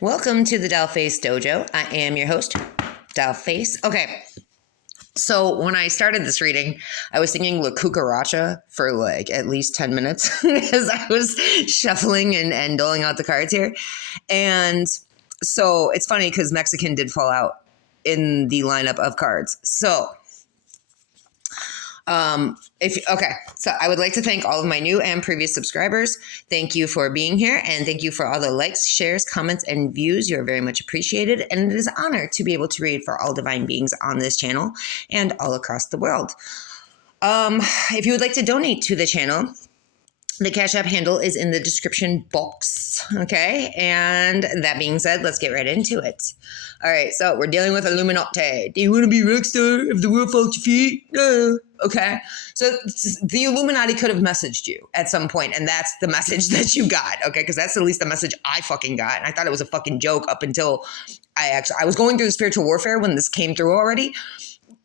Welcome to the Dollfacedojo. I am your host, Dollface. Okay, so when I started this reading, I was singing La Cucaracha for like at least 10 minutes as I was shuffling and doling out the cards here. And so it's funny because Mexican did fall out in the lineup of cards. So so I would like to thank all of my new and previous subscribers. Thank you for being here, and thank you for all the likes, shares, comments, and views. You are very much appreciated, and it is an honor to be able to read for all divine beings on this channel and all across the world. If you would like to donate to the channel, the Cashapp handle is in the description box, okay? And that being said, let's get right into it. All right, so we're dealing with Illuminati. Do you want to be Rockstar if the world falls at your feet? No. Okay, so the Illuminati could have messaged you at some point, and that's the message that you got, okay? Because that's at least the message I fucking got, and I thought it was a fucking joke up until I was going through the spiritual warfare when this came through already.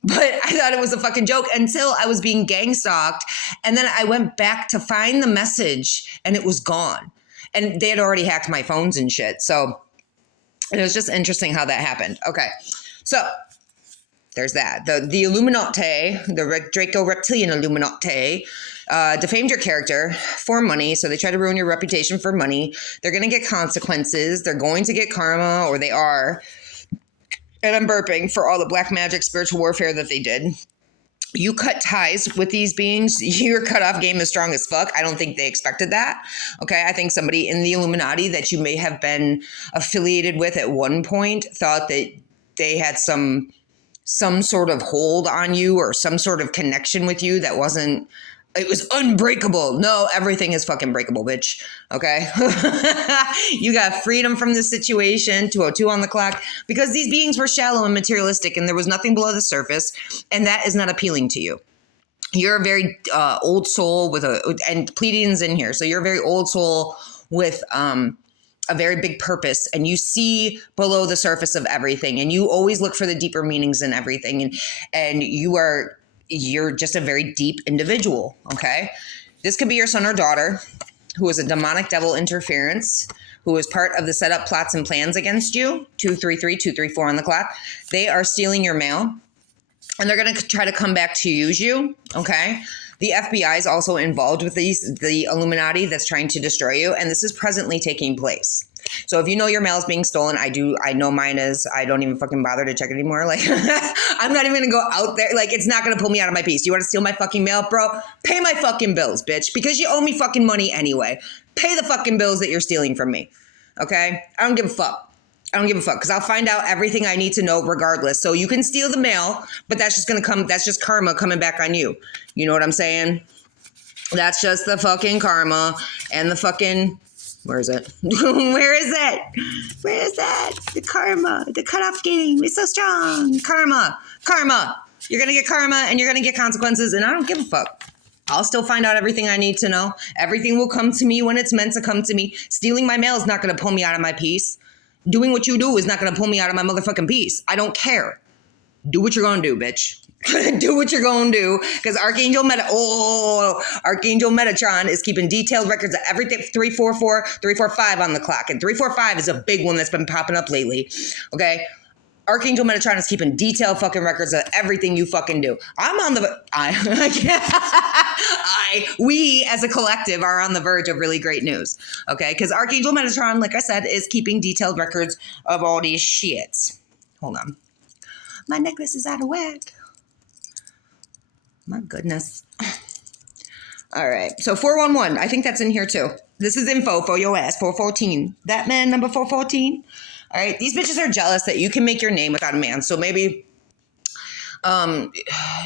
But I thought it was a fucking joke until I was being gang stalked. And then I went back to find the message and it was gone. And they had already hacked my phones and shit. So it was just interesting how that happened. Okay. So there's that. The Illuminati, the Draco Reptilian Illuminati, defamed your character for money. So they try to ruin your reputation for money. They're going to get consequences. They're going to get karma, or they are. And I'm burping for all the black magic spiritual warfare that they did. You cut ties with these beings. Your cutoff game is strong as fuck. I don't think they expected that. Okay, I think somebody in the Illuminati that you may have been affiliated with at one point thought that they had some sort of hold on you or some sort of connection with you that wasn't. It was unbreakable. No, everything is fucking breakable, bitch. Okay? You got freedom from this situation, 2:02 on the clock, because these beings were shallow and materialistic and there was nothing below the surface, and that is not appealing to you. You're a very old soul and Pleiadian's in here, so you're a very old soul with a very big purpose, and you see below the surface of everything, and you always look for the deeper meanings in everything, and you're just a very deep individual, okay? This could be your son or daughter who is a demonic devil interference, who is part of the setup plots and plans against you, 234 on the clock. They are stealing your mail, and they're going to try to come back to use you, okay? The FBI is also involved with the Illuminati that's trying to destroy you, and this is presently taking place. So if you know your mail is being stolen, I know mine is. I don't even fucking bother to check it anymore. Like, I'm not even going to go out there. Like, it's not going to pull me out of my piece. You want to steal my fucking mail, bro? Pay my fucking bills, bitch, because you owe me fucking money anyway. Pay the fucking bills that you're stealing from me, okay? I don't give a fuck. I don't give a fuck, because I'll find out everything I need to know regardless. So you can steal the mail, but that's just going to come. That's just karma coming back on you. You know what I'm saying? That's just the fucking karma and the fucking... Where is it? Where is it? Where is it? The karma. The cutoff game is so strong. Karma. You're going to get karma and you're going to get consequences, and I don't give a fuck. I'll still find out everything I need to know. Everything will come to me when it's meant to come to me. Stealing my mail is not going to pull me out of my piece. Doing what you do is not going to pull me out of my motherfucking piece. I don't care. Do what you're going to do, bitch. Do what you're going to do, because Archangel Metatron is keeping detailed records of everything. 344, 345 on the clock, and 345 is a big one that's been popping up lately. Okay, Archangel Metatron is keeping detailed fucking records of everything you fucking do. We as a collective are on the verge of really great news. Okay, because Archangel Metatron, like I said, is keeping detailed records of all these shits. Hold on, my necklace is out of whack. My goodness. All right. So 411. I think that's in here too. This is info for your ass. 414. That man number 414. All right. These bitches are jealous that you can make your name without a man. So maybe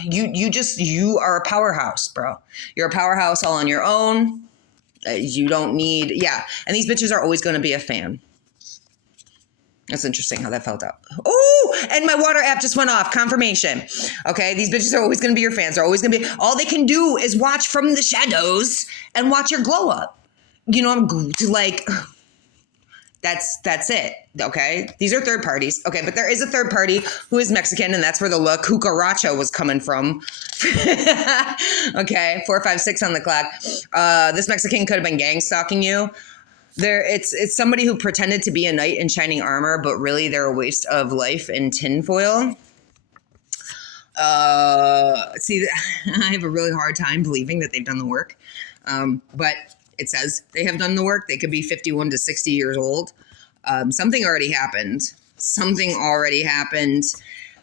you are a powerhouse, bro. You're a powerhouse all on your own. You don't need. Yeah. And these bitches are always going to be a fan. That's interesting how that felt out. Oh, and my water app just went off. Confirmation. Okay, these bitches are always going to be your fans. They're always going to be. All they can do is watch from the shadows and watch your glow up. You know, that's it. Okay, these are third parties. Okay, but there is a third party who is Mexican, and that's where the La Cucaracha was coming from. Okay, 456 on the clock. This Mexican could have been gang stalking you. It's somebody who pretended to be a knight in shining armor, but really they're a waste of life in tinfoil. See, I have a really hard time believing that they've done the work. But it says they have done the work. They could be 51 to 60 years old. Something already happened. Something already happened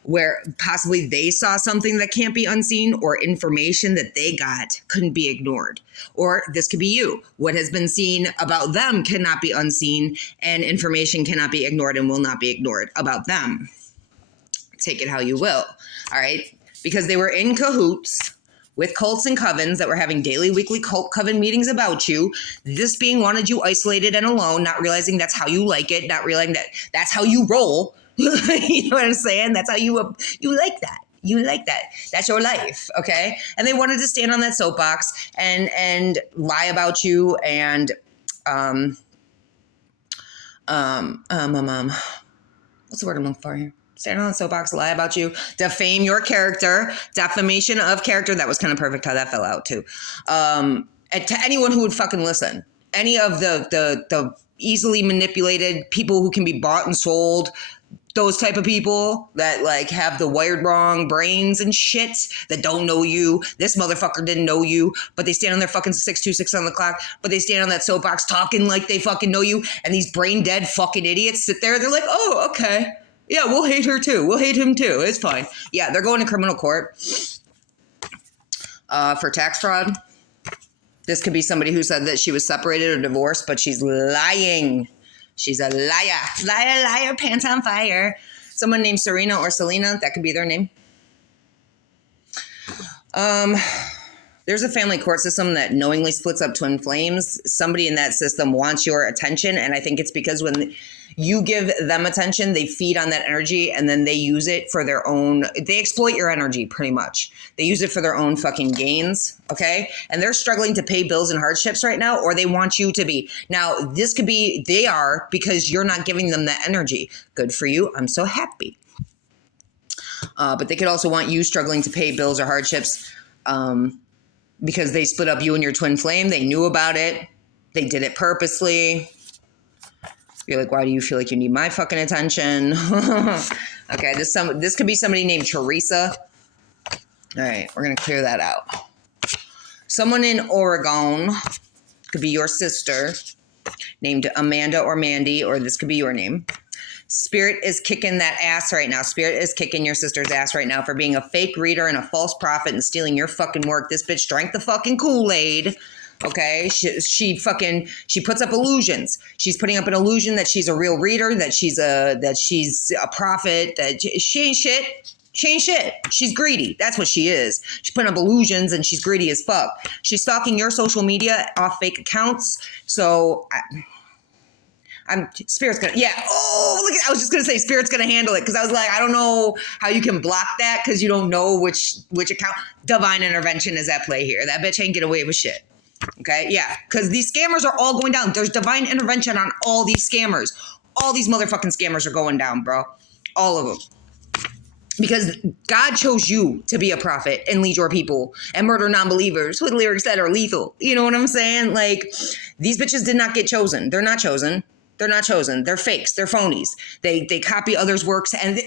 where possibly they saw something that can't be unseen, or information that they got couldn't be ignored. Or this could be you. What has been seen about them cannot be unseen, and information cannot be ignored and will not be ignored about them. Take it how you will. All right. Because they were in cahoots with cults and covens that were having daily, weekly cult coven meetings about you. This being wanted you isolated and alone, not realizing that's how you like it, not realizing that that's how you roll. You know what I'm saying? That's how you like that. You like that. That's your life. Okay. And they wanted to stand on that soapbox and lie about you and, what's the word I'm looking for here? Stand on the soapbox, lie about you, defame your character, defamation of character. That was kind of perfect how that fell out too. And to anyone who would fucking listen, any of the easily manipulated people who can be bought and sold, those type of people that like have the wired wrong brains and shit that don't know you. This motherfucker didn't know you, but they stand on their fucking 626 on the clock, but they stand on that soapbox talking like they fucking know you. And these brain dead fucking idiots sit there. They're like, oh, okay. Yeah, we'll hate her too. We'll hate him too. It's fine. Yeah, they're going to criminal court for tax fraud. This could be somebody who said that she was separated or divorced, but she's lying. She's a liar. Liar, liar, pants on fire. Someone named Serena or Selena, that could be their name. There's a family court system that knowingly splits up twin flames. Somebody in that system wants your attention, and I think it's because when you give them attention, they feed on that energy, and then they use it for their own, they exploit your energy pretty much. They use it for their own fucking gains, okay? And they're struggling to pay bills and hardships right now, or they want you to be. Now, this could be, they are, because you're not giving them that energy. Good for you. I'm so happy. But they could also want you struggling to pay bills or hardships because they split up you and your twin flame. They knew about it. They did it purposely. You're like, why do you feel like you need my fucking attention? Okay, this could be somebody named Teresa. All right, we're going to clear that out. Someone in Oregon, could be your sister, named Amanda or Mandy, or this could be your name. Spirit is kicking that ass right now. Spirit is kicking your sister's ass right now for being a fake reader and a false prophet and stealing your fucking work. This bitch drank the fucking Kool-Aid. Okay, she puts up illusions. She's putting up an illusion that she's a real reader, that she's a prophet, that she ain't shit. She ain't shit. She's greedy. That's what she is. She's putting up illusions and she's greedy as fuck. She's stalking your social media off fake accounts. So Spirit's gonna, yeah. Oh, look, I was just gonna say Spirit's gonna handle it because I was like, I don't know how you can block that because you don't know which account. Divine intervention is at play here. That bitch ain't get away with shit. Okay, yeah, because these scammers are all going down. There's divine intervention on all these scammers. All these motherfucking scammers are going down, bro. All of them. Because God chose you to be a prophet and lead your people and murder non-believers with lyrics that are lethal. You know what I'm saying? Like, these bitches did not get chosen. They're not chosen. They're not chosen. They're fakes. They're phonies. They copy others' works and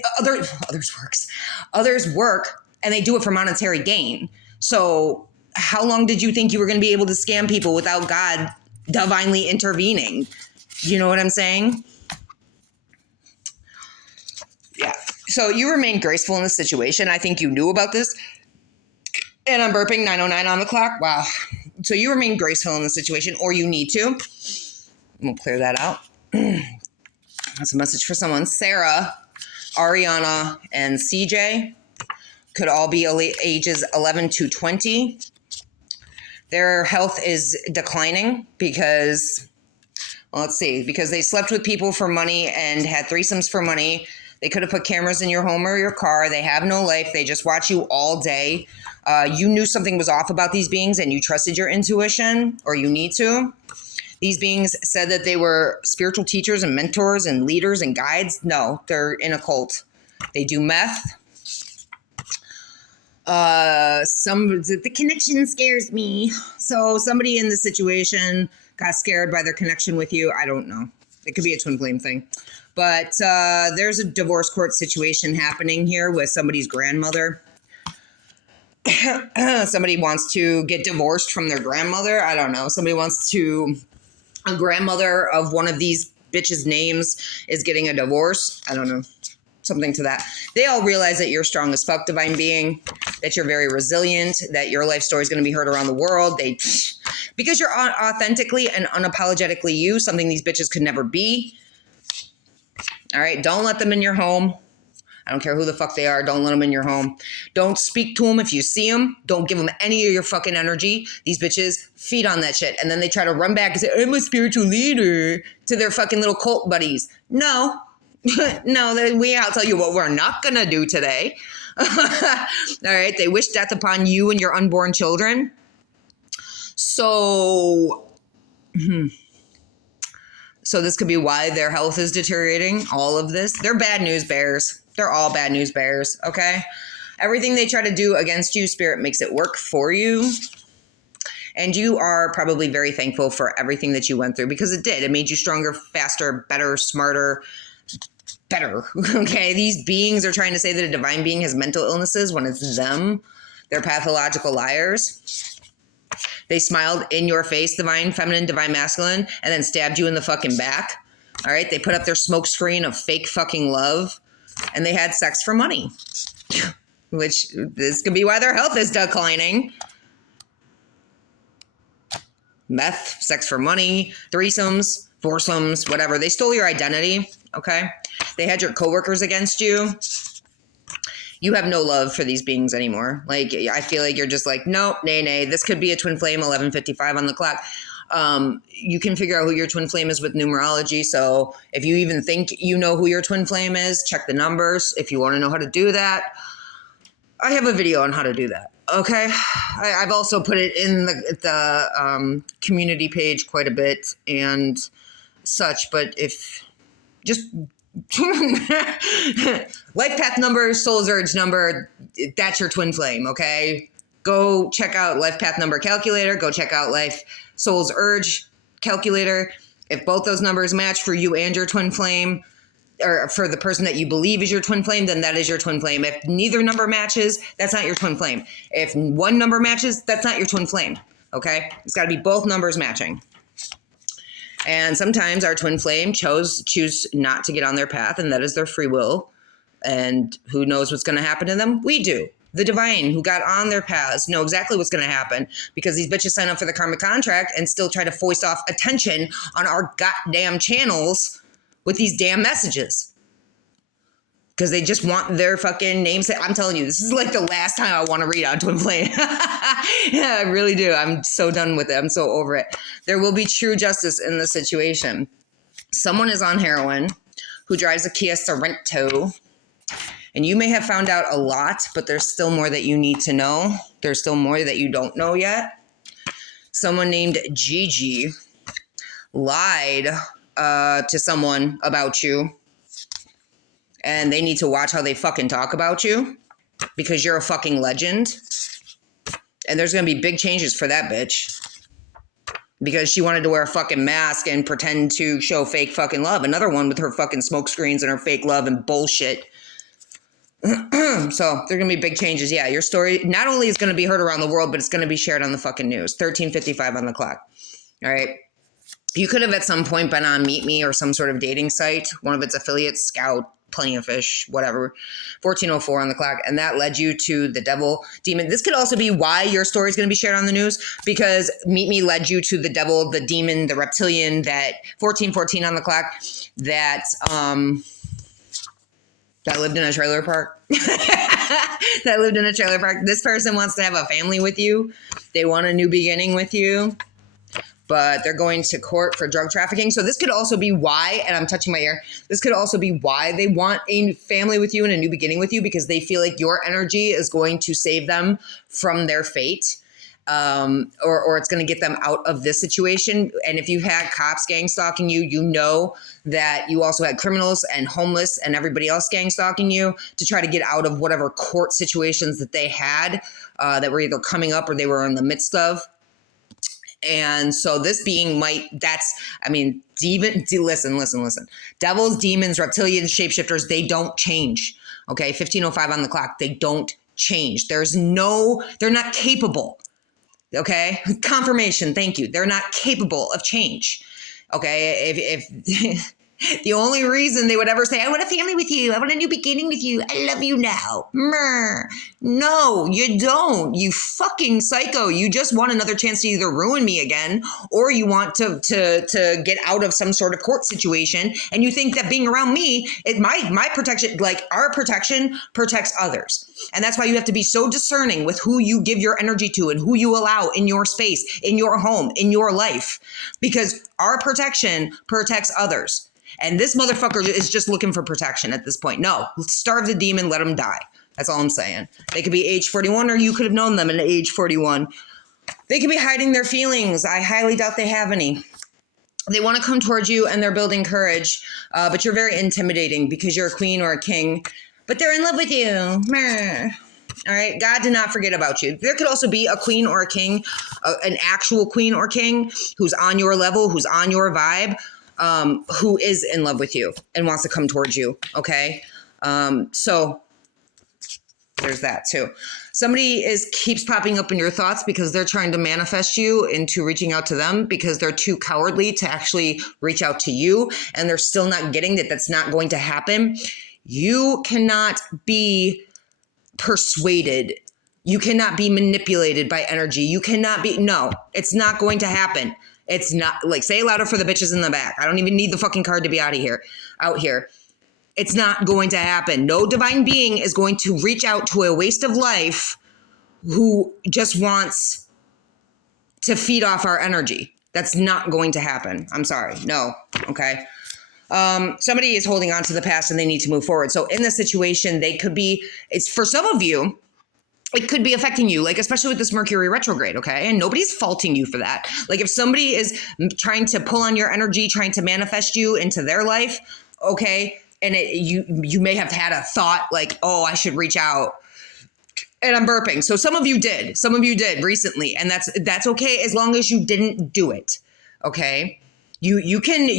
others' work, and they do it for monetary gain. So how long did you think you were going to be able to scam people without God divinely intervening? You know what I'm saying? Yeah. So you remained graceful in this situation. I think you knew about this. And I'm burping 9:09 on the clock. Wow. So you remain graceful in the situation, or you need to. We'll clear that out. That's a message for someone. Sarah, Ariana, and CJ could all be ages 11 to 20. Their health is declining because, well, let's see, because they slept with people for money and had threesomes for money. They could have put cameras in your home or your car. They have no life. They just watch you all day. You knew something was off about these beings and you trusted your intuition, or you need to. These beings said that they were spiritual teachers and mentors and leaders and guides. No, they're in a cult. They do meth. The connection scares me. So somebody in the situation got scared by their connection with you. I don't know. It could be a twin flame thing. But there's a divorce court situation happening here with somebody's grandmother. Somebody wants to get divorced from their grandmother. I don't know. Somebody wants to... A grandmother of one of these bitches' names is getting a divorce. I don't know. Something to that. They all realize that you're strong as fuck, divine being, that you're very resilient, that your life story is going to be heard around the world. Because you're authentically and unapologetically you, something these bitches could never be. All right. Don't let them in your home. I don't care who the fuck they are. Don't let them in your home. Don't speak to them if you see them. Don't give them any of your fucking energy. These bitches feed on that shit. And then they try to run back and say, I'm a spiritual leader to their fucking little cult buddies. No. No, I'll tell you what we're not going to do today. All right. They wish death upon you and your unborn children. So this could be why their health is deteriorating. All of this. They're bad news bears. They're all bad news bears, okay? Everything they try to do against you, Spirit makes it work for you. And you are probably very thankful for everything that you went through because it did. It made you stronger, faster, better, smarter, better, okay? These beings are trying to say that a divine being has mental illnesses when it's them. They're pathological liars. They smiled in your face, divine feminine, divine masculine, and then stabbed you in the fucking back, all right? They put up their smoke screen of fake fucking love. And they had sex for money, which this could be why their health is declining. Meth, sex for money, threesomes, foursomes, whatever. They stole your identity, okay? They had your coworkers against you. You have no love for these beings anymore. Like, I feel like you're just like, nope, nay. This could be a twin flame, 11:55 on the clock. You can figure out who your twin flame is with numerology. So if you even think you know who your twin flame is, check the numbers. If you want to know how to do that, I have a video on how to do that. Okay. I've also put it in the community page quite a bit and such, but if just life path number, soul's urge number, that's your twin flame. Okay. Go check out life path number calculator. Go check out life soul's urge calculator. If both those numbers match for you and your twin flame, or for the person that you believe is your twin flame, then that is your twin flame. If neither number matches, that's not your twin flame. If one number matches, that's not your twin flame. Okay? It's got to be both numbers matching. And sometimes our twin flame choose not to get on their path, and that is their free will. And who knows what's going to happen to them? We do. The divine who got on their paths know exactly what's going to happen because these bitches sign up for the karmic contract and still try to foist off attention on our goddamn channels with these damn messages. Because they just want their fucking names. I'm telling you, this is like the last time I want to read on twin flame. Yeah, I really do. I'm so done with it. I'm so over it. There will be true justice in this situation. Someone is on heroin who drives a Kia Sorento. And you may have found out a lot, but there's still more that you need to know. There's still more that you don't know yet. Someone named Gigi lied to someone about you. And they need to watch how they fucking talk about you because you're a fucking legend. And there's going to be big changes for that bitch because she wanted to wear a fucking mask and pretend to show fake fucking love. Another one with her fucking smoke screens and her fake love and bullshit. So there are going to be big changes. Yeah, your story not only is going to be heard around the world, but it's going to be shared on the fucking news. 13:55 on the clock. All right. You could have at some point been on Meet Me or some sort of dating site, one of its affiliates, Scout, Plenty of Fish, whatever, 14:04 on the clock. And that led you to the devil demon. This could also be why your story is going to be shared on the news, because Meet Me led you to the devil, the demon, the reptilian, that 14:14 on the clock, that lived in a trailer park. That lived in a trailer park. This person wants to have a family with you. They want a new beginning with you. But they're going to court for drug trafficking. So this could also be why, and I'm touching my ear, this could also be why they want a family with you and a new beginning with you, because they feel like your energy is going to save them from their fate, or it's going to get them out of this situation. And if you had cops gang stalking you, you know that you also had criminals and homeless and everybody else gang stalking you to try to get out of whatever court situations that they had that were either coming up or they were in the midst of. And so this being listen. Devils, demons, reptilians, shapeshifters, they don't change. Okay, 15:05 on the clock, they don't change. They're not capable. Okay, confirmation, thank you. They're not capable of change. Okay, if the only reason they would ever say, I want a family with you, I want a new beginning with you, I love you now. No, you don't. You fucking psycho. You just want another chance to either ruin me again, or you want to get out of some sort of court situation. And you think that being around me, my protection, like our protection, protects others. And that's why you have to be so discerning with who you give your energy to and who you allow in your space, in your home, in your life, because our protection protects others. And this motherfucker is just looking for protection at this point. No, starve the demon, let him die. That's all I'm saying. They could be age 41, or you could have known them at age 41. They could be hiding their feelings. I highly doubt they have any. They want to come towards you and they're building courage, but you're very intimidating because you're a queen or a king, but they're in love with you. All right. God did not forget about you. There could also be a queen or a king, an actual queen or king who's on your level, who's on your vibe, who is in love with you and wants to come towards you. Okay. So there's that too. Somebody keeps popping up in your thoughts because they're trying to manifest you into reaching out to them because they're too cowardly to actually reach out to you. And they're still not getting that that's not going to happen. You cannot be persuaded. You cannot be manipulated by energy. No, it's not going to happen. It's not, like, say it louder for the bitches in the back. I don't even need the fucking card to be out here. It's not going to happen. No divine being is going to reach out to a waste of life who just wants to feed off our energy. That's not going to happen. I'm sorry. No. Okay. Somebody is holding on to the past and they need to move forward. So in this situation, it's for some of you, it could be affecting you, like, especially with this Mercury retrograde, okay? And nobody's faulting you for that. Like, if somebody is trying to pull on your energy, trying to manifest you into their life, okay, and you may have had a thought like, oh, I should reach out. And I'm burping. So some of you did recently, and that's okay as long as you didn't do it, okay? You can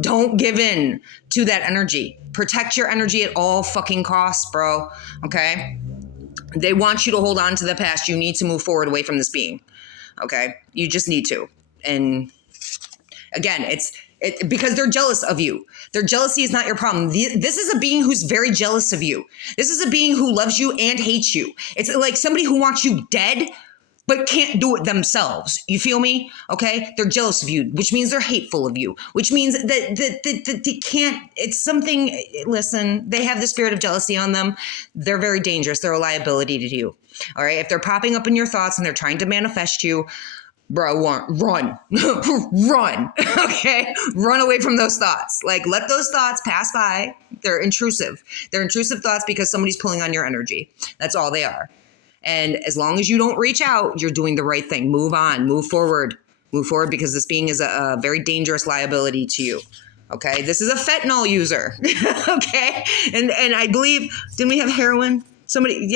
don't give in to that energy. Protect your energy at all fucking costs, bro, okay? They want you to hold on to the past. You need to move forward away from this being. Okay. You just need to. And again, it's because they're jealous of you. Their jealousy is not your problem. This is a being who's very jealous of you. This is a being who loves you and hates you. It's like somebody who wants you dead, but can't do it themselves. You feel me? Okay. They're jealous of you, which means they're hateful of you, which means that they can't, it's something, listen, they have the spirit of jealousy on them. They're very dangerous. They're a liability to you. All right. If they're popping up in your thoughts and they're trying to manifest you, bro, run, run. Okay. Run away from those thoughts. Like, let those thoughts pass by. They're intrusive. They're intrusive thoughts because somebody's pulling on your energy. That's all they are. And as long as you don't reach out, you're doing the right thing. Move on, move forward because this being is a very dangerous liability to you. Okay. This is a fentanyl user. Okay. And I believe, didn't we have heroin? Somebody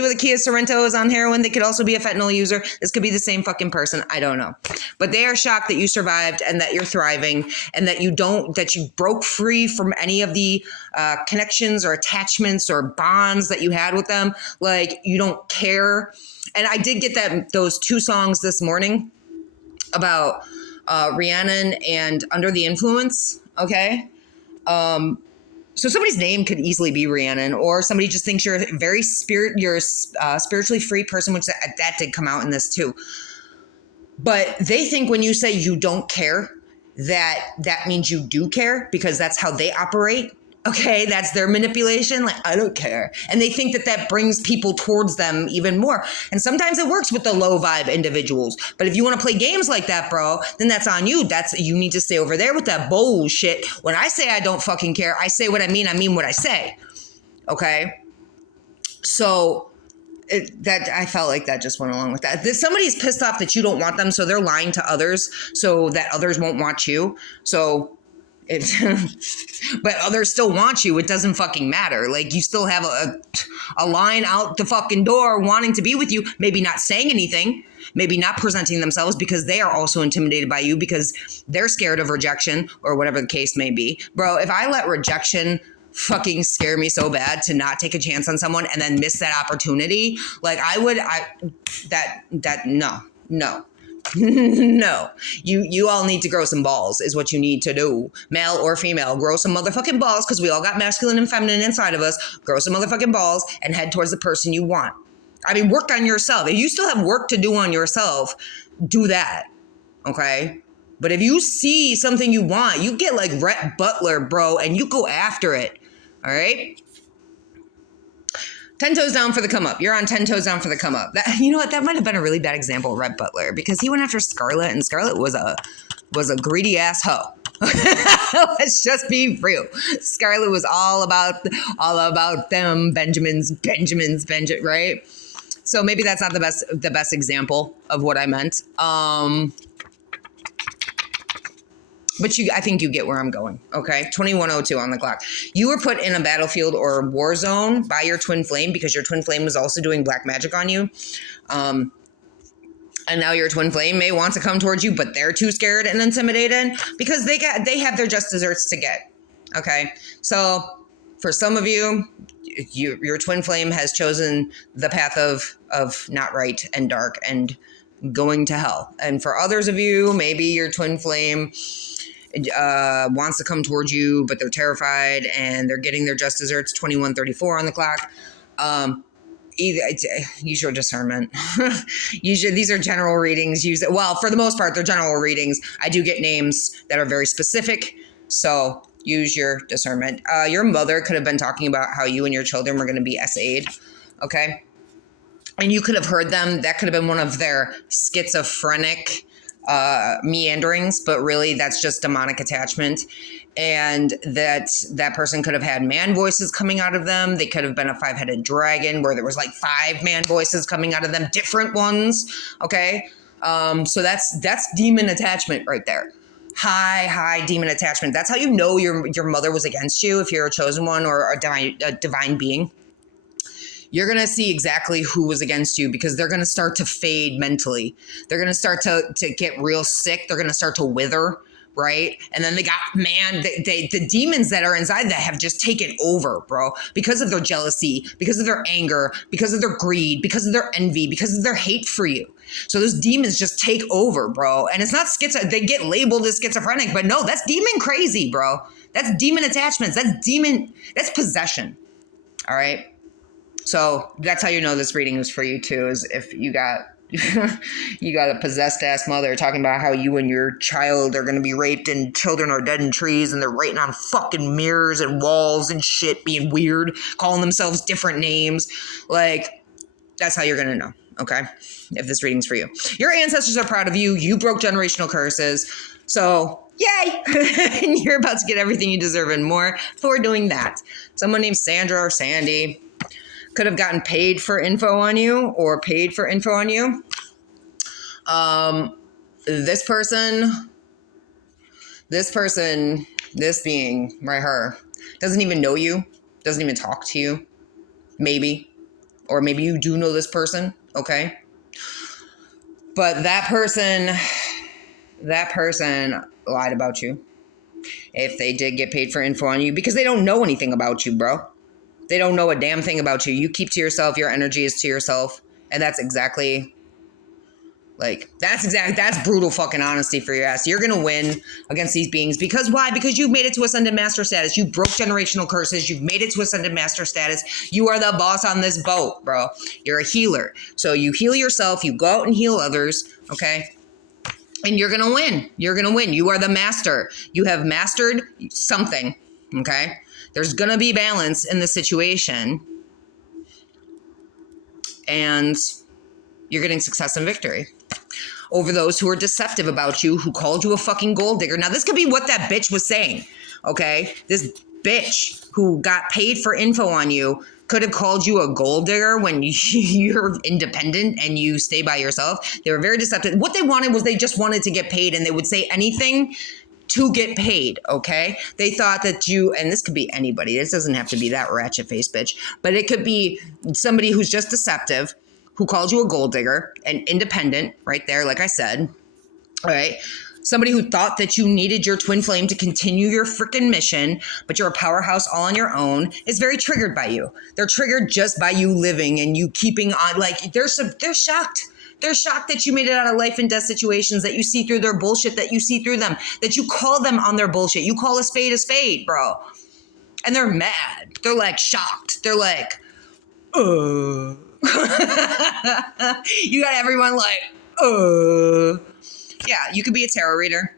with a Kia Sorrento is on heroin. They could also be a fentanyl user. This could be the same fucking person. I don't know. But they are shocked that you survived and that you're thriving and that you broke free from any of the connections or attachments or bonds that you had with them. Like, you don't care. And I did get those 2 songs this morning about Rhiannon and Under the Influence. Okay. So somebody's name could easily be Rhiannon, or somebody just thinks you're a spiritually free person, which that did come out in this too. But they think when you say you don't care, that means you do care because that's how they operate. Okay, that's their manipulation. Like, I don't care. And they think that brings people towards them even more. And sometimes it works with the low vibe individuals. But if you want to play games like that, bro, then that's on you. You need to stay over there with that bullshit. When I say I don't fucking care, I say what I mean what I say. Okay? So I felt like that just went along with that. Somebody's pissed off that you don't want them, so they're lying to others so that others won't want you. So But others still want you. It doesn't fucking matter. Like, you still have a line out the fucking door wanting to be with you, maybe not saying anything, maybe not presenting themselves because they are also intimidated by you because they're scared of rejection or whatever the case may be. Bro, if I let rejection fucking scare me so bad to not take a chance on someone and then miss that opportunity, like no. No, you all need to grow some balls is what you need to do. Male or female, grow some motherfucking balls, because we all got masculine and feminine inside of us. Grow some motherfucking balls and head towards the person you want. I mean, work on yourself. If you still have work to do on yourself, do that. Okay? But if you see something you want, you get like Rhett Butler, bro, and you go after it. All right? 10 toes down for the come up. You're on 10 toes down for the come up. That, you know what? That might have been a really bad example of Rhett Butler, because he went after Scarlett, and Scarlett was a greedy ass hoe. Let's just be real. Scarlett was all about them Benjamins, right? So maybe that's not the best example of what I meant. But I think you get where I'm going, okay? 21:02 on the clock. You were put in a battlefield or war zone by your twin flame because your twin flame was also doing black magic on you. And now your twin flame may want to come towards you, but they're too scared and intimidated because they have their just desserts to get, okay? So for some of you, your twin flame has chosen the path of not right and dark and going to hell. And for others of you, maybe your twin flame wants to come towards you, but they're terrified and they're getting their just desserts. 21:34 on the clock. Use your discernment. These are general readings. Well, for the most part, they're general readings. I do get names that are very specific, so use your discernment. Your mother could have been talking about how you and your children were going to be SA'd, okay? And you could have heard them. That could have been one of their schizophrenic meanderings, but really that's just demonic attachment. And that person could have had man voices coming out of them. They could have been a 5-headed dragon where there was like 5 man voices coming out of them, different ones. Okay. So that's demon attachment right there. High demon attachment. That's how you know your mother was against you. If you're a chosen one or a divine being, you're going to see exactly who was against you, because they're going to start to fade mentally. They're going to start to get real sick. They're going to start to wither, right? And then the demons that are inside that have just taken over, bro, because of their jealousy, because of their anger, because of their greed, because of their envy, because of their hate for you. So those demons just take over, bro. And it's not they get labeled as schizophrenic, but no, that's demon crazy, bro. That's demon attachments. That's possession. All right. So that's how you know this reading is for you too, is if you got a possessed ass mother talking about how you and your child are going to be raped and children are dead in trees and they're writing on fucking mirrors and walls and shit, being weird, calling themselves different names. Like, that's how you're going to know, okay? If this reading's for you. Your ancestors are proud of you. You broke generational curses. So, yay! And you're about to get everything you deserve and more for doing that. Someone named Sandra or Sandy could have gotten paid for info on you or paid for info on you. This being, right, her, doesn't even know you, doesn't even talk to you, maybe. Or maybe you do know this person, okay? But that person lied about you. If they did get paid for info on you, because they don't know anything about you, bro. They don't know a damn thing about you. You keep to yourself. Your energy is to yourself. And that's brutal fucking honesty for your ass. You're going to win against these beings. Because why? Because you've made it to Ascended Master status. You broke generational curses. You've made it to Ascended Master status. You are the boss on this boat, bro. You're a healer. So you heal yourself. You go out and heal others. Okay? And you're going to win. You're going to win. You are the master. You have mastered something. Okay? There's going to be balance in the situation. And you're getting success and victory over those who are deceptive about you, who called you a fucking gold digger. Now, this could be what that bitch was saying, okay? This bitch who got paid for info on you could have called you a gold digger when you're independent and you stay by yourself. They were very deceptive. What they wanted was they just wanted to get paid, and they would say anything to get paid, okay? They thought that you, and this could be anybody, this doesn't have to be that ratchet face bitch, but it could be somebody who's just deceptive, who called you a gold digger and independent, right there, like I said, all right? Somebody who thought that you needed your twin flame to continue your freaking mission, but you're a powerhouse all on your own, is very triggered by you. They're triggered just by you living and you keeping on, like, they're shocked. They're shocked that you made it out of life and death situations, that you see through their bullshit, that you see through them, that you call them on their bullshit. You call a spade, bro. And they're mad. They're like shocked. They're like, You got everyone like, Yeah, you could be a tarot reader.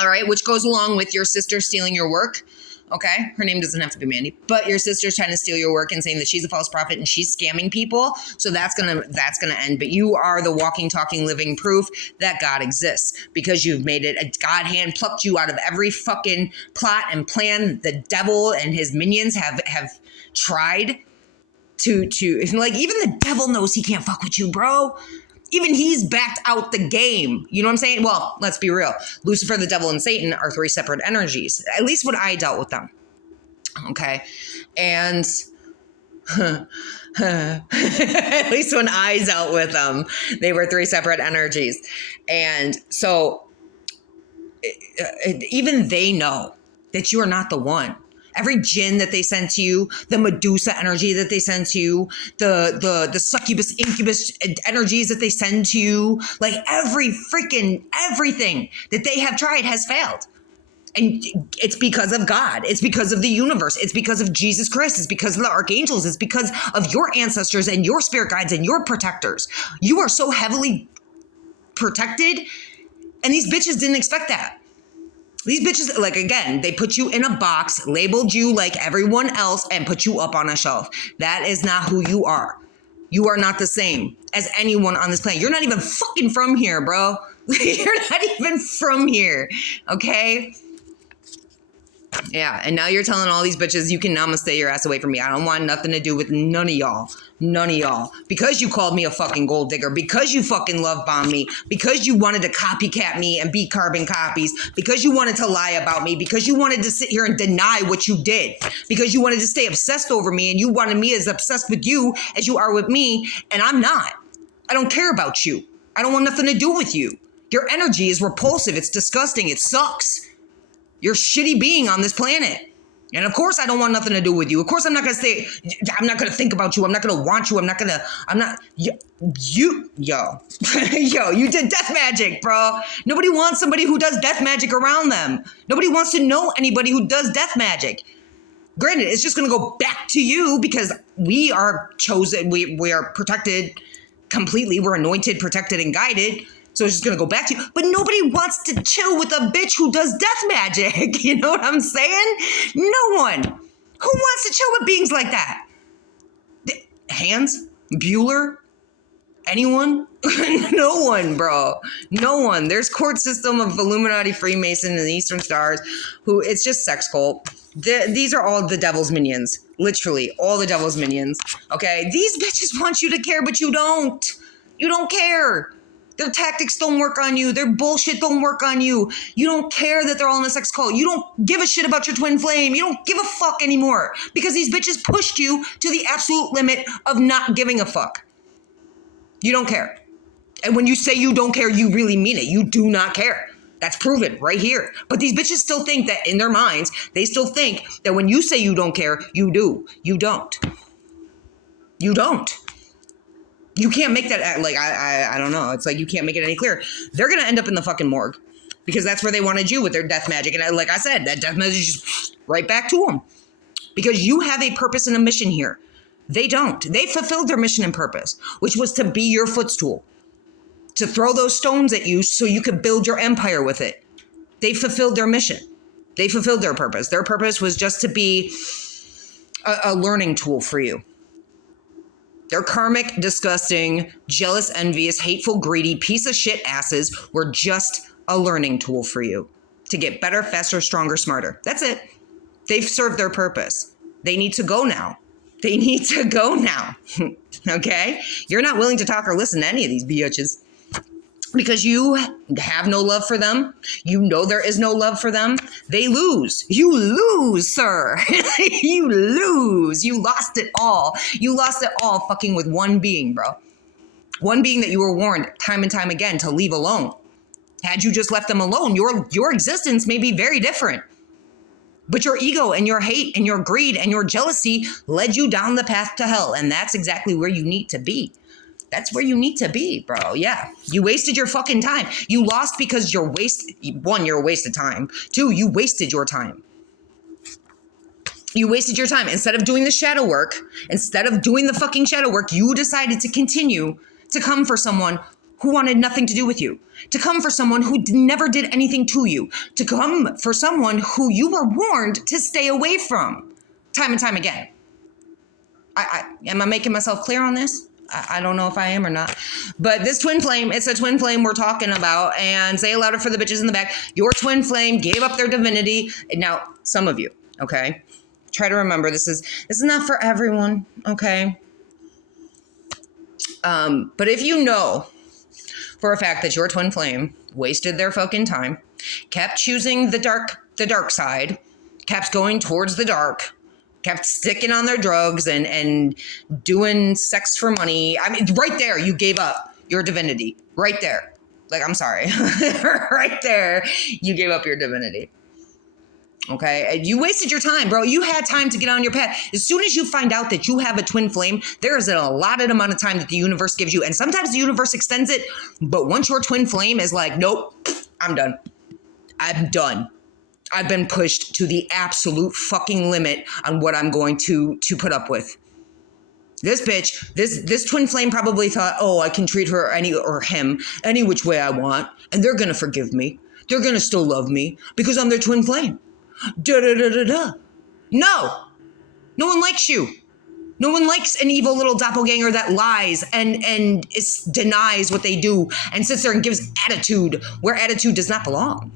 All right, which goes along with your sister stealing your work. Okay, her name doesn't have to be Mandy, but your sister's trying to steal your work and saying that she's a false prophet and she's scamming people. So that's gonna end. But you are the walking, talking, living proof that God exists, because you've made it. God hand plucked you out of every fucking plot and plan the devil and his minions have tried to like, even the devil knows he can't fuck with you, bro. Even he's backed out the game. You know what I'm saying? Well, let's be real. Lucifer, the devil, and Satan are three separate energies. At least when I dealt with them. Okay. And at least when I dealt with them, they were three separate energies. And so even they know that you are not the one. Every jinn that they send to you, the Medusa energy that they send to you, the succubus, incubus energies that they send to you, like everything that they have tried has failed. And it's because of God. It's because of the universe. It's because of Jesus Christ. It's because of the archangels. It's because of your ancestors and your spirit guides and your protectors. You are so heavily protected, and these bitches didn't expect that. These bitches, like, again, they put you in a box, labeled you like everyone else, and put you up on a shelf. That is not who you are. You are not the same as anyone on this planet. You're not even fucking from here, bro. You're not even from here, okay? Yeah, and now you're telling all these bitches you can namaste your ass away from me. I don't want nothing to do with none of y'all. None of y'all. Because you called me a fucking gold digger. Because you fucking love bombed me. Because you wanted to copycat me and be carbon copies. Because you wanted to lie about me. Because you wanted to sit here and deny what you did. Because you wanted to stay obsessed over me, and you wanted me as obsessed with you as you are with me. And I'm not. I don't care about you. I don't want nothing to do with you. Your energy is repulsive. It's disgusting. It sucks. You're a shitty being on this planet. And of course, I don't want nothing to do with you. Of course, I'm not going to say, I'm not going to think about you. I'm not going to want you. You did death magic, bro. Nobody wants somebody who does death magic around them. Nobody wants to know anybody who does death magic. Granted, it's just going to go back to you because we are chosen. We are protected completely. We're anointed, protected, and guided. So it's just going to go back to you. But nobody wants to chill with a bitch who does death magic. You know what I'm saying? No one. Who wants to chill with beings like that? Hans? Bueller? Anyone? No one, bro. No one. There's court system of Illuminati, Freemason, and the Eastern Stars, who it's just sex cult. These are all the devil's minions. Literally, all the devil's minions. Okay? These bitches want you to care, but you don't. You don't care. Their tactics don't work on you. Their bullshit don't work on you. You don't care that they're all in a sex cult. You don't give a shit about your twin flame. You don't give a fuck anymore because these bitches pushed you to the absolute limit of not giving a fuck. You don't care. And when you say you don't care, you really mean it. You do not care. That's proven right here. But these bitches still think that in their minds, they still think that when you say you don't care, you do. You don't. You don't. You can't make that, like, I don't know. It's like you can't make it any clearer. They're going to end up in the fucking morgue because that's where they wanted you with their death magic. And like I said, that death magic is just right back to them because you have a purpose and a mission here. They don't. They fulfilled their mission and purpose, which was to be your footstool, to throw those stones at you so you could build your empire with it. They fulfilled their mission. They fulfilled their purpose. Their purpose was just to be a learning tool for you. Their karmic, disgusting, jealous, envious, hateful, greedy, piece of shit asses were just a learning tool for you to get better, faster, stronger, smarter. That's it. They've served their purpose. They need to go now. They need to go now. Okay? You're not willing to talk or listen to any of these bitches. because you have no love for them. You know there is no love for them. They lose. You lose, sir. You lose. You lost it all. You lost it all fucking with one being, bro. One being that you were warned time and time again to leave alone. Had you just left them alone, your existence may be very different. But your ego and your hate and your greed and your jealousy led you down the path to hell. And that's exactly where you need to be. That's where you need to be, bro. Yeah. You wasted your fucking time. You lost because you're a waste of time. Two, you wasted your time. You wasted your time. Instead of doing the shadow work, instead of doing the fucking shadow work, you decided to continue to come for someone who wanted nothing to do with you, to come for someone who never did anything to you, to come for someone who you were warned to stay away from time and time again. Am I making myself clear on this? I don't know if I am or not. But this twin flame, it's a twin flame we're talking about. And say it louder for the bitches in the back. Your twin flame gave up their divinity. Now, some of you, okay? Try to remember, this is not for everyone, okay? But if you know for a fact that your twin flame wasted their fucking time, kept choosing the dark side, kept going towards the dark, kept sticking on their drugs and doing sex for money. I mean, right there, you gave up your divinity. Right there. Like, I'm sorry. Right there, you gave up your divinity. Okay, you wasted your time, bro. You had time to get on your path. As soon as you find out that you have a twin flame, there is an allotted amount of time that the universe gives you. And sometimes the universe extends it. But once your twin flame is like, nope, I'm done. I'm done. I've been pushed to the absolute fucking limit on what I'm going to put up with. This bitch, this twin flame probably thought, oh, I can treat her or him any which way I want. And they're going to forgive me. They're going to still love me because I'm their twin flame. Da-da-da-da-da. No. No one likes you. No one likes an evil little doppelganger that lies and denies what they do and sits there and gives attitude where attitude does not belong.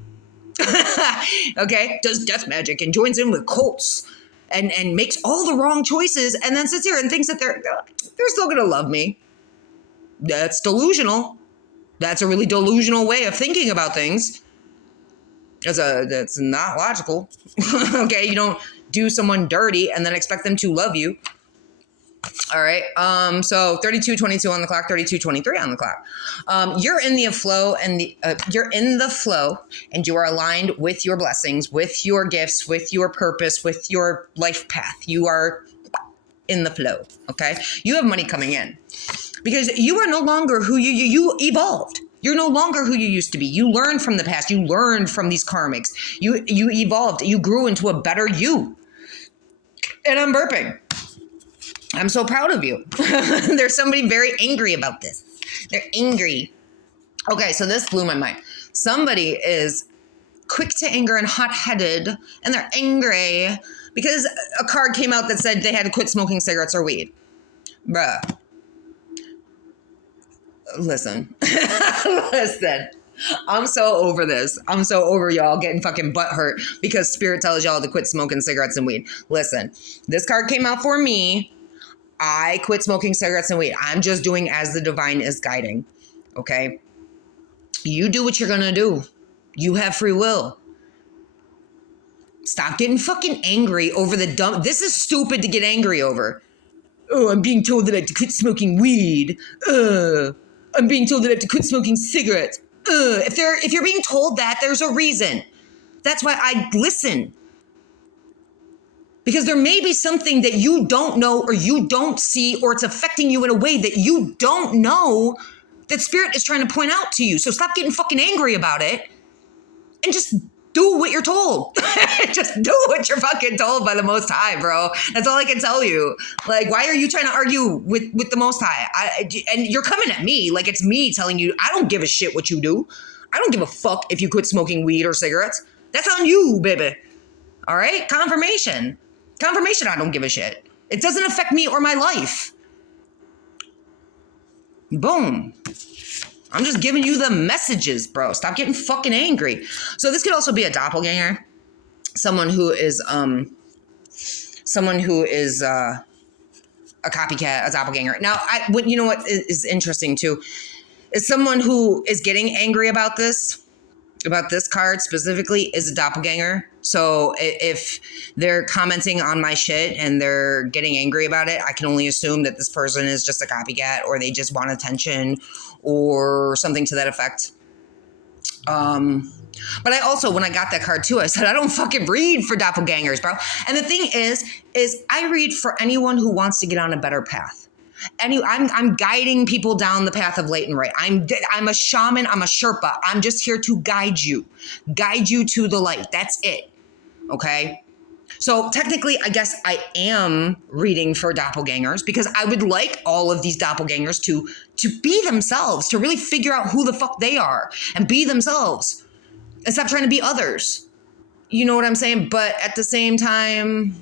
Okay? Does death magic and joins in with cults and makes all the wrong choices and then sits here and thinks that they're still going to love me. That's delusional. That's a really delusional way of thinking about things. That's not logical. Okay, you don't do someone dirty and then expect them to love you. All right. So 32:22 on the clock, 32:23 on the clock. You're in the flow and you're in the flow and you are aligned with your blessings, with your gifts, with your purpose, with your life path. You are in the flow. Okay. You have money coming in because you are no longer who you evolved. You're no longer who you used to be. You learned from the past. You learned from these karmics. You evolved. You grew into a better you. And I'm burping. I'm so proud of you. There's somebody very angry about this. They're angry. Okay, so this blew my mind. Somebody is quick to anger and hot-headed, and they're angry because a card came out that said they had to quit smoking cigarettes or weed. Bruh. Listen. Listen. I'm so over this. I'm so over y'all getting fucking butthurt because spirit tells y'all to quit smoking cigarettes and weed. Listen, this card came out for me. I quit smoking cigarettes and weed. I'm just doing as the divine is guiding. Okay? You do what you're gonna do. You have free will. Stop getting fucking angry over the dumb. This is stupid to get angry over. Oh, I'm being told that I have to quit smoking weed. I'm being told that I have to quit smoking cigarettes. If you're being told that, there's a reason. That's why I listen. Because there may be something that you don't know or you don't see or it's affecting you in a way that you don't know that spirit is trying to point out to you. So stop getting fucking angry about it and just do what you're told. Just do what you're fucking told by the Most High, bro. That's all I can tell you. Like, why are you trying to argue with the Most High? And you're coming at me like it's me telling you, I don't give a shit what you do. I don't give a fuck if you quit smoking weed or cigarettes. That's on you, baby. All right? Confirmation. Confirmation, I don't give a shit. It doesn't affect me or my life. Boom. I'm just giving you the messages, bro. Stop getting fucking angry. So this could also be a doppelganger. Someone who is a copycat, a doppelganger. Now, you know what is interesting too? is someone who is getting angry about this card specifically is a doppelganger. So if they're commenting on my shit and they're getting angry about it, I can only assume that this person is just a copycat, or they just want attention or something to that effect. But I also, when I got that card too, I said, I don't fucking read for doppelgangers, bro. And the thing is I read for anyone who wants to get on a better path. I'm guiding people down the path of light and right. I'm a shaman. I'm a Sherpa. I'm just here to guide you to the light. That's it. Okay. So technically, I guess I am reading for doppelgangers, because I would like all of these doppelgangers to be themselves, to really figure out who the fuck they are and be themselves and stop trying to be others. You know what I'm saying? But at the same time,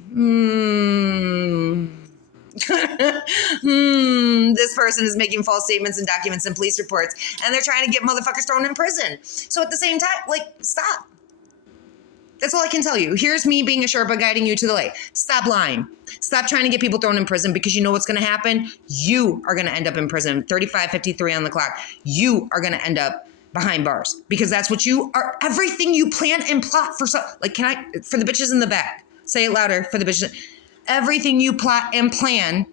this person is making false statements and documents and police reports, and they're trying to get motherfuckers thrown in prison. So at the same time, like, stop. That's all I can tell you. Here's me being a Sherpa guiding you to the light. Stop lying. Stop trying to get people thrown in prison, because you know what's going to happen? You are going to end up in prison. 35:53 on the clock. You are going to end up behind bars, because that's what you are. Everything you plan and plot for, for the bitches in the back, say it louder for the bitches. Everything you plot and plan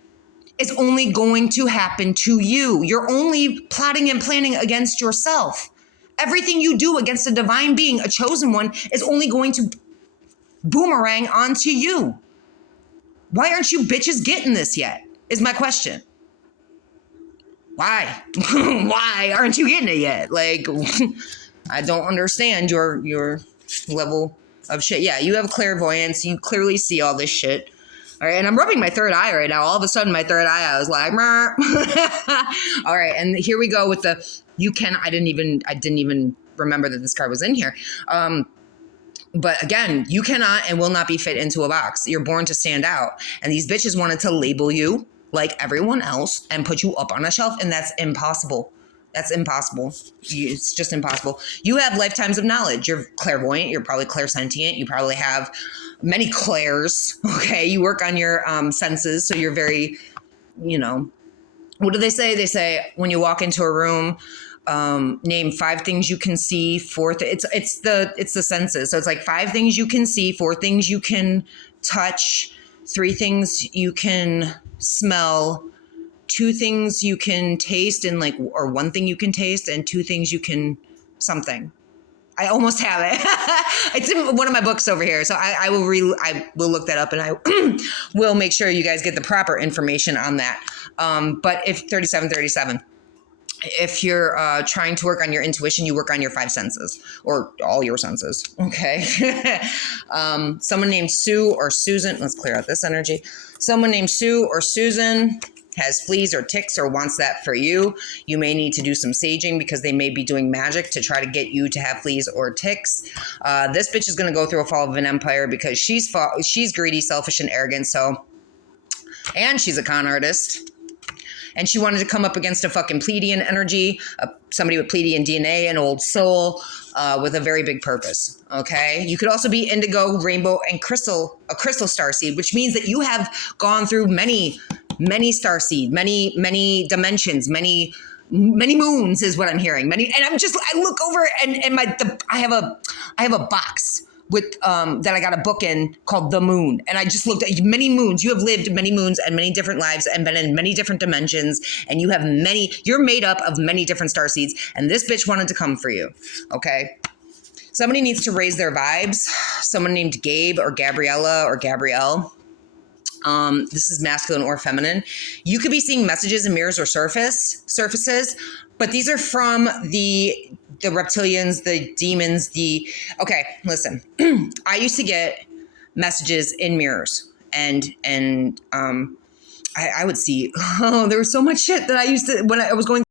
is only going to happen to you. You're only plotting and planning against yourself. Everything you do against a divine being, a chosen one, is only going to boomerang onto you. Why aren't you bitches getting this yet? Is my question. Why? Why aren't you getting it yet? Like, I don't understand your level of shit. Yeah, you have clairvoyance. You clearly see all this shit. All right, and I'm rubbing my third eye right now. All of a sudden, my third eye, I was like, all right, and here we go with the, I didn't even remember that this card was in here. But again, you cannot and will not be fit into a box. You're born to stand out. And these bitches wanted to label you like everyone else and put you up on a shelf, and that's impossible. That's impossible. It's just impossible. You have lifetimes of knowledge. You're clairvoyant. You're probably clairsentient. You probably have many clairs. Okay. You work on your senses. So you're very, what do they say? They say when you walk into a room, name 5 things you can see, 4 it's the senses. So it's like 5 things you can see, 4 things you can touch, 3 things you can smell, 2 things you can taste, and or 1 thing you can taste, and 2 things you can something. I almost have it. It's in one of my books over here. So I will look that up, and I will make sure you guys get the proper information on that. But if 3737, if you're trying to work on your intuition, you work on your 5 senses, or all your senses. Okay. Someone named Sue or Susan. Let's clear out this energy. Someone named Sue or Susan has fleas or ticks or wants that for you. You may need to do some saging, because they may be doing magic to try to get you to have fleas or ticks. This bitch is going to go through a fall of an empire, because she's greedy, selfish, and arrogant. And she's a con artist. And she wanted to come up against a fucking Pleiadian energy, somebody with Pleiadian DNA, an old soul, with a very big purpose. Okay. You could also be indigo, rainbow, and a crystal starseed, which means that you have gone through many starseed, many dimensions, many moons is what I'm hearing. And I look over and I have a box with that I got a book in called The Moon, and I just looked at many moons. You have lived many moons and many different lives and been in many different dimensions, and you're made up of many different starseeds, and this bitch wanted to come for you. Okay. Somebody needs to raise their vibes. Someone named Gabe or Gabriella or Gabrielle. This is masculine or feminine. You could be seeing messages in mirrors or surfaces, but these are from the reptilians, the demons, okay, listen. I used to get messages in mirrors, and I would see, there was so much shit that I used to, when I was going